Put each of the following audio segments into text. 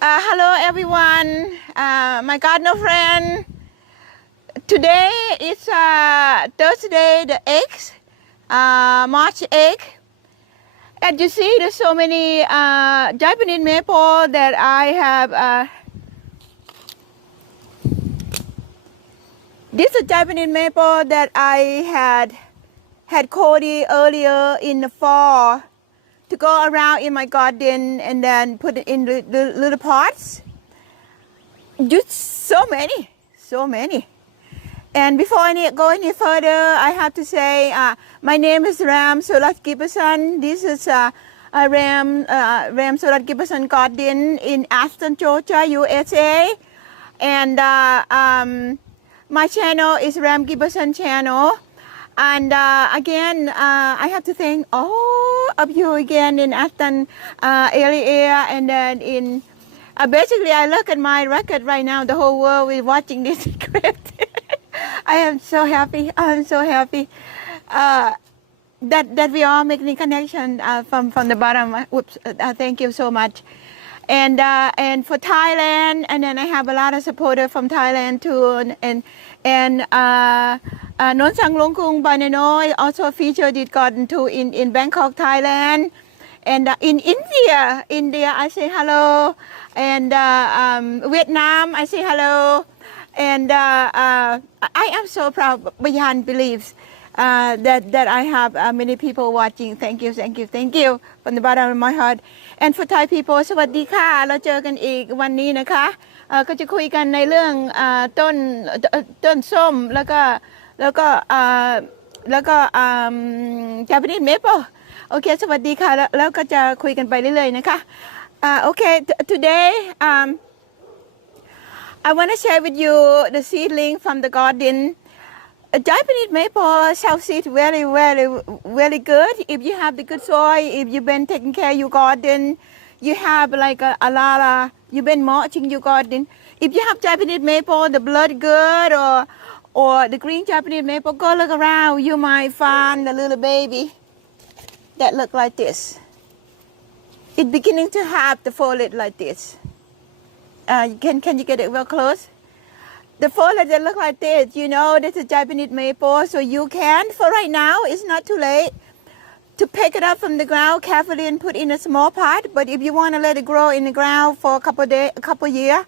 Hello everyone, my gardener friend. Today is Thursday the 8th, March 8th. As you see, there's so many Japanese maple that I have. This is Japanese maple that I had Cody earlier in the fall to go around in my garden and then put it in the little pots. Just so many. And before I go any further, I have to say my name is Sorat Giberson. This is Sorat Giberson Garden in Aston, Georgia, USA. And my channel is Giberson Channel. And again, I have to thank all of you again in Aston area, and then in basically I look at my record right now. The whole world is watching this script. I am so happy. I'm so happy that we are making connection from the bottom. Whoops! Thank you so much. And for Thailand, and then I have a lot of supporters from Thailand too, and Non Sang Long Kung Bananoy also featured it garden too in Bangkok, Thailand, and in India I say hello, and Vietnam I say hello, and I am so proud beyond beliefs that I have many people watching. Thank you from the bottom of my heart. And for Thai people สวัสดีค่ะเราเจอกันอีกวันนี้นะคะก็จะคุยกันในเรื่องต้นส้มแล้วก็Japanese maple โอเคสวัสดีค่ะแล้วก็จะคุยกันไปเรื่อยๆนะคะOkay, today I want to share with you the seedling from the garden. Japanese maple self-seed very good if you have the good soil, if you've been taking care of your garden, you have like a lot of, you've been mulching your garden. If you have Japanese maple, the blood good or the green Japanese maple, go look around, you might find a little baby that look like this. It's beginning to have the foliage like this. Can you get it real close? The foliage that look like this, you know, this is Japanese maple, so you can, for right now, it's not too late to pick it up from the ground carefully and put in a small pot. But if you want to let it grow in the ground for a couple years,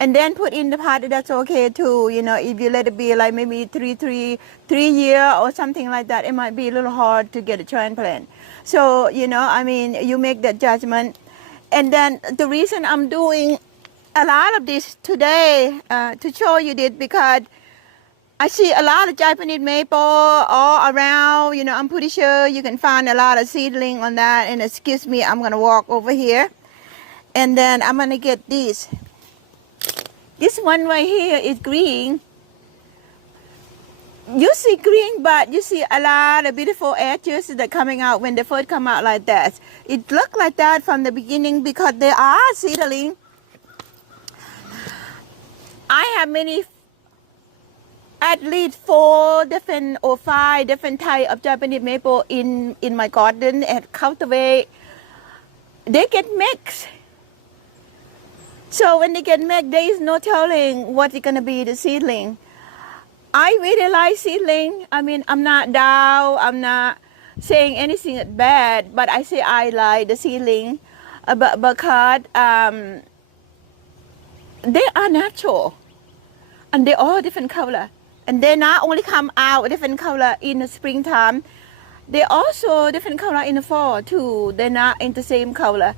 and then put in the pot, that's okay too. You know, if you let it be like maybe three years or something like that, it might be a little hard to get a transplant. So, you know, I mean, you make that judgment. And then the reason I'm doing a lot of this today to show you this, because I see a lot of Japanese maple all around. You know, I'm pretty sure you can find a lot of seedling on that. And excuse me, I'm gonna walk over here, and then I'm gonna get these. This one right here is green. You see green, but you see a lot of beautiful edges that are coming out when they first come out like that. It looked like that from the beginning because they are seedling. I have at least 4 different or 5 different types of Japanese maple in my garden and cultivate. They get mixed. So when they get mixed, there is no telling what is going to be the seedling. I really like seedling. I mean, I'm not down. I'm not saying anything bad, but I say I like the seedling because they are natural. And they're all different color. And they not only come out different color in the springtime, they also different color in the fall too. They're not in the same color.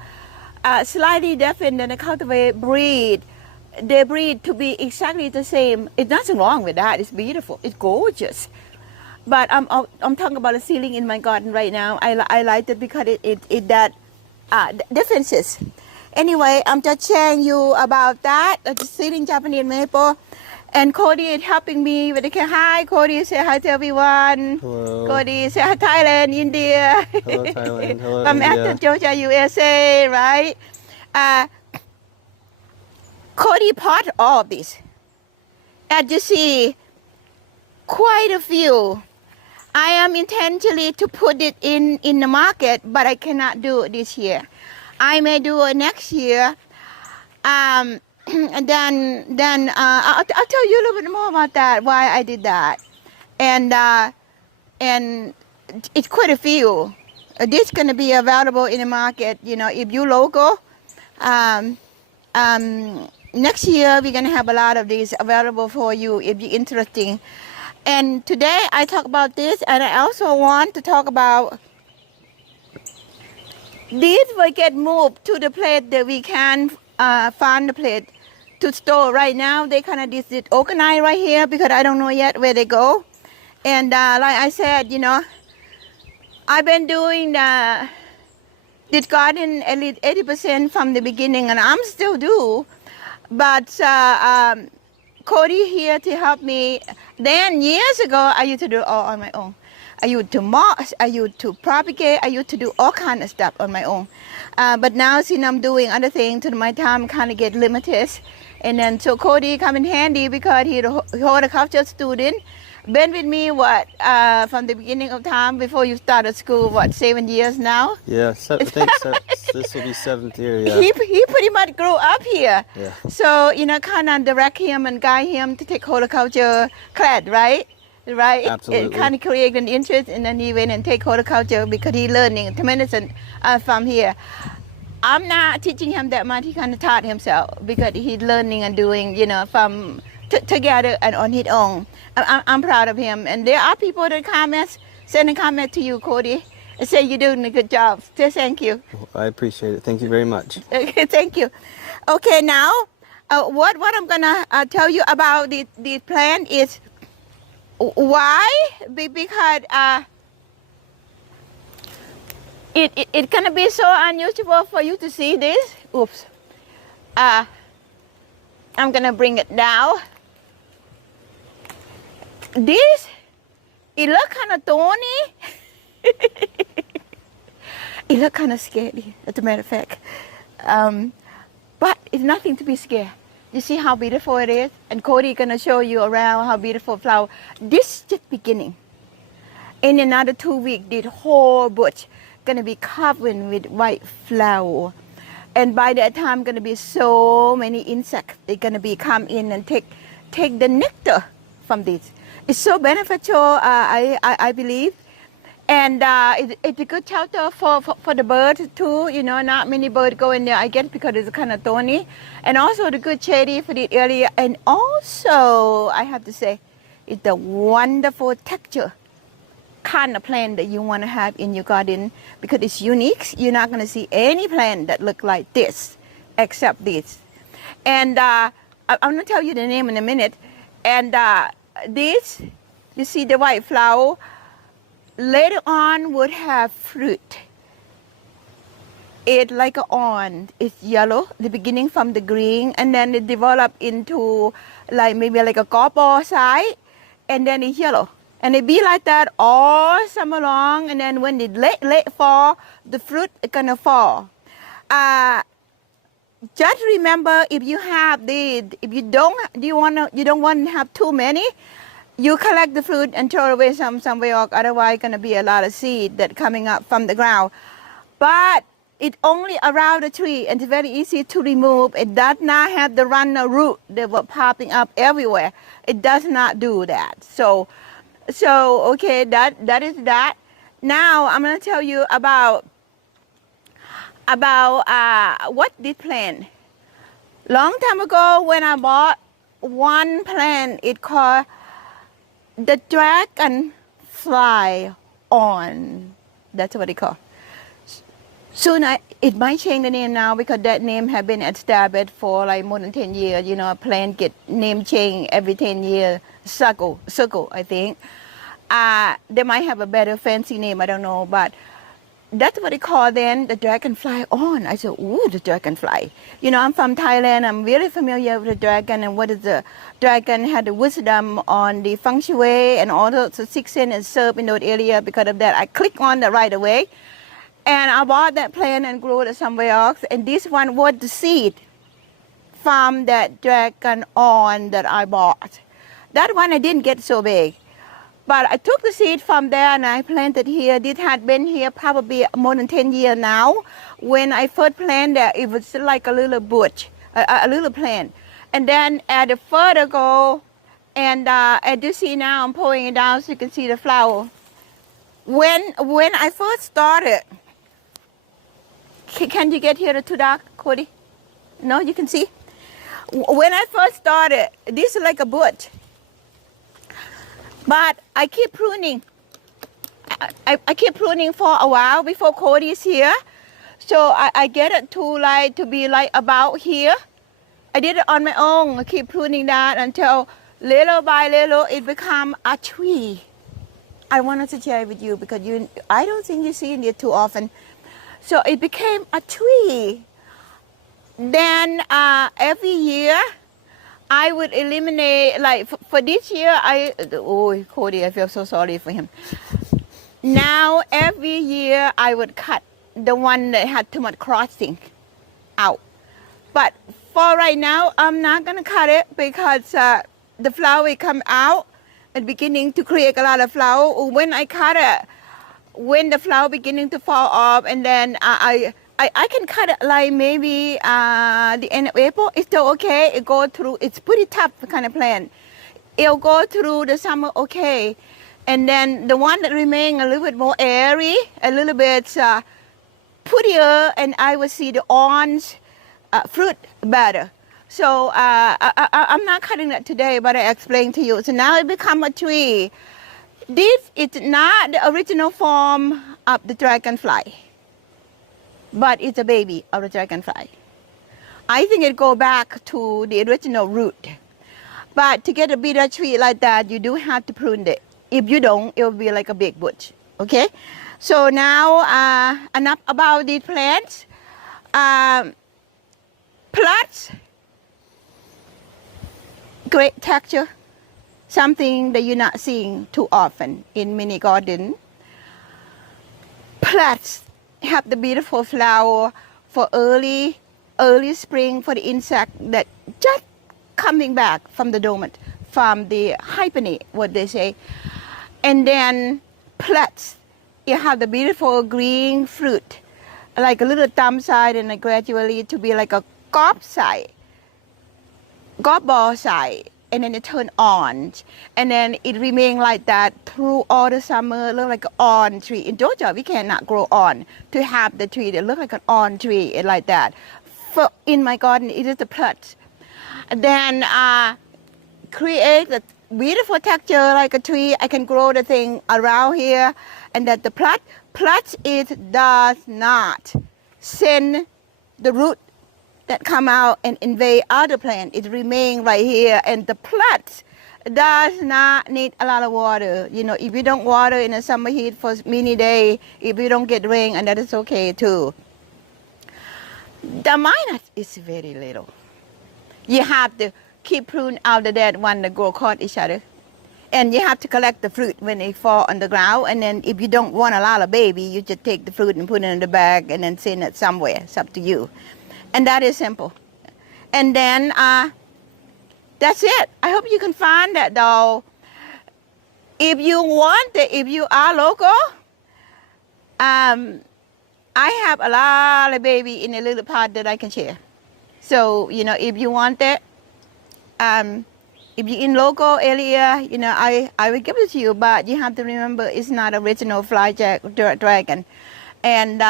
Slightly different than the cultivated breed. They breed to be exactly the same. It's nothing wrong with that. It's beautiful. It's gorgeous. But I'm talking about the seedling in my garden right now. I like it because it that differences. Anyway, I'm just sharing you about that. The seedling Japanese maple. And Cody is helping me with the hi. Cody, say hi to everyone. Hello. Cody, say hi Thailand, India. Hello Thailand. Hello From India. Aston, Georgia, USA, right? Cody pot all of this. As you see, quite a few. I am intentionally to put it in the market, but I cannot do it this year. I may do it next year. And then I'll tell you a little bit more about that, why I did that. And it's quite a few. This going to be available in the market, if you local. Next year, we're going to have a lot of these available for you if you're interested. And today, I talk about this, and I also want to talk about these will get moved to the place that we can find the place to store. Right now, they kind of disorganized right here because I don't know yet where they go. And like I said, I've been doing this garden at least 80% from the beginning, and I'm still do. But Cody here to help me. Then years ago, I used to do it all on my own. I used to mulch, I used to propagate, I used to do all kind of stuff on my own. But now since I'm doing other things, my time kind of get limited. And then so Cody come in handy because he's a horticulture student. Been with me from the beginning of time before you started school, 7 years now? Yeah, I think this will be 7th year, yeah. He pretty much grew up here. Yeah. So, kind of direct him and guide him to take horticulture class, right? Right? Absolutely. It kind of created an interest, and then he went and take horticulture because he learning tremendous from here. I'm not teaching him that much. He kind of taught himself because he's learning and doing, from together and on his own. I'm proud of him. And there are people that send a comment to you, Cody, and say you're doing a good job. Say thank you. I appreciate it. Thank you very much. Okay, thank you. Okay, now, what I'm gonna tell you about the plant is why? Because it's gonna be so unusual for you to see this. Oops. I'm gonna bring it down. This, it look kind of thorny. It look kind of scary, as a matter of fact. But it's nothing to be scared. You see how beautiful it is? And Cody gonna show you around how beautiful flower. This is just beginning. In another 2 weeks, this whole bush gonna be covered with white flower. And by that time, gonna be so many insects. They're gonna come in and take the nectar from this. It's so beneficial, I believe. And it's a good shelter for the birds too. Not many birds go in there, I guess, because it's kind of thorny. And also the good shady for the area. And also, I have to say, it's the wonderful texture kind of plant that you want to have in your garden because it's unique. You're not going to see any plant that look like this except this. And I'm going to tell you the name in a minute. And this, you see the white flower, later on would have fruit. It's like an orange. It's yellow, the beginning from the green, and then it develop into maybe like a golf ball size, and then it's yellow. And it be like that all summer long, and then when it late fall, the fruit is gonna fall. Just remember, if you have these, if you don't want to have too many, you collect the fruit and throw away somewhere else. Otherwise, gonna be a lot of seed that coming up from the ground. But it's only around the tree, and it's very easy to remove. It does not have the runner root that were popping up everywhere. It does not do that. So okay, that is that. Now I'm gonna tell you about what this plant. Long time ago, when I bought one plant, it called the dragonfly on. That's what it called. Soon it might change the name now because that name has been established for more than 10 years. A plant get name change every 10 years. Circle, I think. They might have a better fancy name, I don't know, but that's what they call then the dragonfly on. I said, ooh, the dragonfly. I'm from Thailand. I'm really familiar with the dragon and what is the dragon had the wisdom on the feng shui and all the six sense and serve in that area. Because of that, I click on that right away. And I bought that plant and grew it somewhere else. And this one was the seed from that dragon on that I bought. That one I didn't get so big. But I took the seed from there and I planted here. This had been here probably more than 10 years now. When I first planted there, it was like a little bush a little plant. And then at the further go, and as you see now, I'm pouring it down so you can see the flower. When I first started, can you get here too dark, Cody? No, you can see. When I first started, this is like a bush, but I keep pruning. I keep pruning for a while before Cody is here, so I get it to be like about here. I did it on my own. I keep pruning that until little by little it become a tree. I wanted to share it with you because I don't think you see it too often. So it became a tree. Then every year I would eliminate, like for this year, Cody, I feel so sorry for him. Now every year I would cut the one that had too much crossing out. But for right now, I'm not gonna cut it because the flower come out and beginning to create a lot of flower. When I cut it, when the flower beginning to fall off, and then I can cut it like maybe the end of April. It's still okay. It go through. It's pretty tough kind of plant. It'll go through the summer okay, and then the one that remain a little bit more airy, a little bit prettier, and I will see the orange fruit better. So I'm not cutting that today, but I explained to you. So now it become a tree. This is not the original form of the dragonfly, but it's a baby of the dragonfly. I think it go back to the original root. But to get a bigger tree like that, you do have to prune it. If you don't, it will be like a big bush. Okay? So now enough about these plants. Plants, great texture. Something that you're not seeing too often in mini garden. Plants have the beautiful flower for early spring for the insect that just coming back from the dormant, from the hibernate, what they say. And then plants, you have the beautiful green fruit, like a little thumb side and gradually to be like a golf ball side. And then it turn orange, and then it remain like that through all the summer. Look like an orange tree. In Georgia, we cannot grow on to have the tree that look like an orange tree like that. For in my garden, it is the plant. Then create a beautiful texture like a tree. I can grow the thing around here, and that the plant it does not send the root that come out and invade other plant. It remain right here, and the plant does not need a lot of water. You know, if you don't water in the summer heat for many days, if you don't get rain, and that is okay too. The minus is very little. You have to keep prune out the dead one that grow caught each other, and you have to collect the fruit when they fall on the ground. And then if you don't want a lot of baby, you just take the fruit and put it in the bag and then send it somewhere. It's up to you. And that is simple. And then that's it. I hope you can find that though. If you want it, if you are local, I have a lot of baby in a little pot that I can share. So, you know, if you want it, if you're in local area, you know, I will give it to you, but you have to remember it's not original dragon. And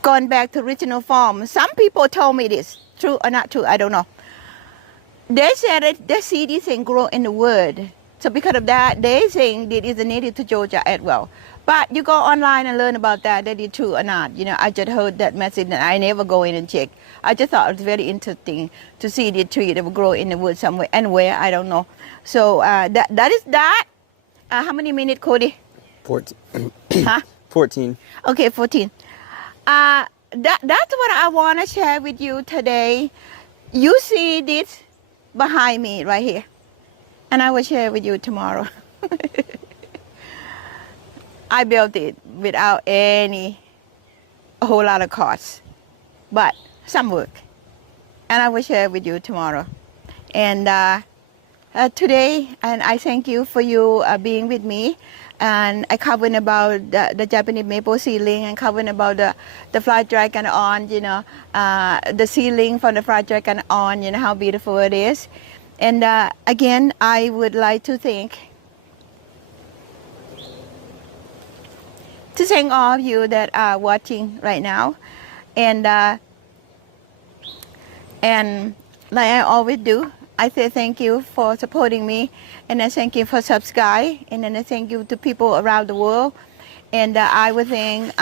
gone back to original form. Some people told me this, true or not true, I don't know. They said that they see this thing grow in the wood. So because of that, they think that it's native to Georgia as well. But you go online and learn about that is true or not. You know, I just heard that message and I never go in and check. I just thought it was very interesting to see the tree that will grow in the wood somewhere, and where, I don't know. So that is that. How many minutes, Cody? 14. Huh? 14. Okay, 14. That's what I want to share with you today. You see this behind me right here, and I will share with you tomorrow. I built it without a whole lot of cost, but some work, and I will share with you tomorrow. And today, and I thank you for you being with me. and I covered about the Japanese maple ceiling, and covered about the fly dragon on, the ceiling from the fly dragon on, how beautiful it is. And again, I would like to thank all of you that are watching right now. And like I always do, I say thank you for supporting me, and I thank you for subscribe, and then I thank you to people around the world. And I would thank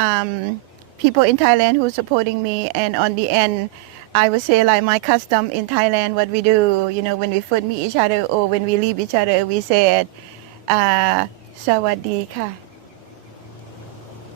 people in Thailand who are supporting me. And on the end, I would say like my custom in Thailand, what we do, when we first meet each other or when we leave each other, we said, สวัสดีค่ะ